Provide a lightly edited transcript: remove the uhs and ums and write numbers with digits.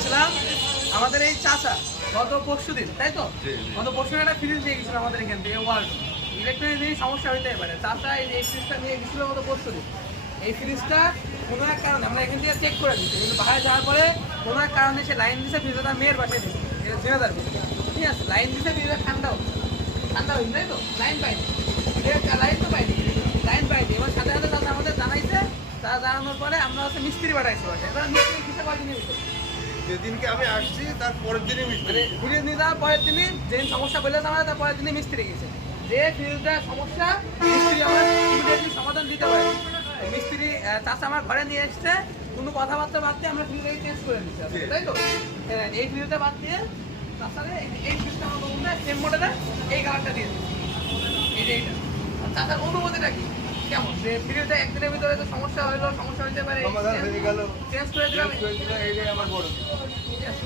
বলছিলাম আমাদের এই চাচা গত পরশু দিন, তাই তো গত পরশু একটা ফ্রিজ নিয়ে গেছিল আমাদের এখান থেকে ওয়ার্ল্ড ইলেকট্রনিক জিনিস সমস্যা হইতে পারে। চাচা এই ফ্রিজটা নিয়ে গেছিল গত পরশু দিন। এই ফ্রিজটা কোনো এক কারণে আমরা এখান থেকে চেক করে দিচ্ছি, কিন্তু বাইরে যাওয়ার পরে কোনো এক কারণে সে লাইন দিচ্ছে, ফ্রিজটা তার মেয়ের বাসায় দিচ্ছে, ঝিনাদার ফ্রিজ। ঠিক আছে, লাইন দিচ্ছে, ফ্রিজটা ঠান্ডা হচ্ছে, ঠান্ডা হচ্ছে, তাই তো লাইন পাইনি, লাইন তো পাইনি, লাইন পাইনি। এবার সাথে সাথে চাচা আমাদের জানাইছে, তারা জানানোর পরে আমরা হচ্ছে মিস্ত্রি পাঠাইছি বাসায়। এবার মিস্ত্রি কিসে কয়দিনের ভিতরে যেদিনকে আমি আসছি তার পরের দিনই মিস্ত্রি ফ্রিজ নিয়ে যাওয়ার পরের দিনই যে সমস্যা বলেছে আমরা, তার পরের দিনই মিস্ত্রি গেছে। যে ফ্রিজটার সমস্যা মিস্ত্রি আমরা ইমিডিয়েটলি সমাধান দিতে পারি। মিস্ত্রি চাষা আমার ঘরে নিয়ে এসছে, কোনো কথাবার্তা বাদ দিয়ে আমরা ফ্রিজটাকে চেঞ্জ করে দিচ্ছি, তাই তো? এই ফ্রিজটা বাদ দিয়ে তাছাড়া এই ফ্রিজটা আমার বন্ধুরা সেম মডেলে এই কালারটা দিয়ে দিচ্ছি, এই যে এইটা। চাষার অনুমতিটা কি কেমন, যে ফ্রিজটা একদিনের ভিতরে যে সমস্যা হইলো, সমস্যা হইতে পারে, সমাধান হয়ে গেল, চেঞ্জ করে দিলাম, এইটাই আমার বড় ঠিক আছে।